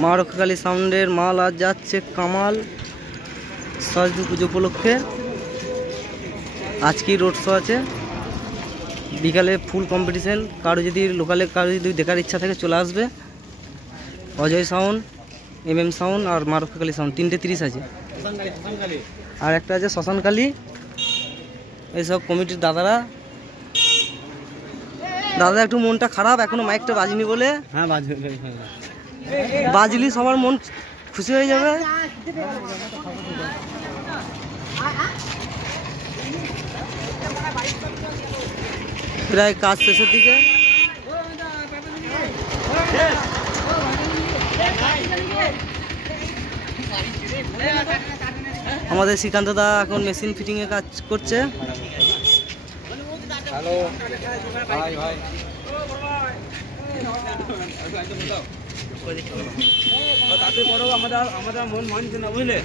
মা রক্ষাকালী সাউন্ডের মাল আজ যাচ্ছে কামাল সরস্বতী পুজো উপলক্ষে। আজকেই রোড শো আছে, বিকালে ফুল কম্পিটিশন। কারো যদি লোকালে কারো যদি দেখার ইচ্ছা থাকে চলে আসবে। অজয় সাউন্ড, MM সাউন্ড আর মা রক্ষাকালী সাউন্ড 3:30 আছে। আর একটা আছে শ্মশানকালী। এইসব কমিটির দাদারা। দাদা একটু মনটা খারাপ, এখনো মাইকটা বাজিনি বলে। হ্যাঁ বাজলি সবার মন খুশি হয়ে যাবে। প্রায় কাজ শেষের দিকে। আমাদের শ্রীকান্ত দা এখন মেশিন ফিটিং এর কাজ করছে। হ্যালো ভাই ভাই তাতে করো, আমাদের মন মানছে না বুঝলে।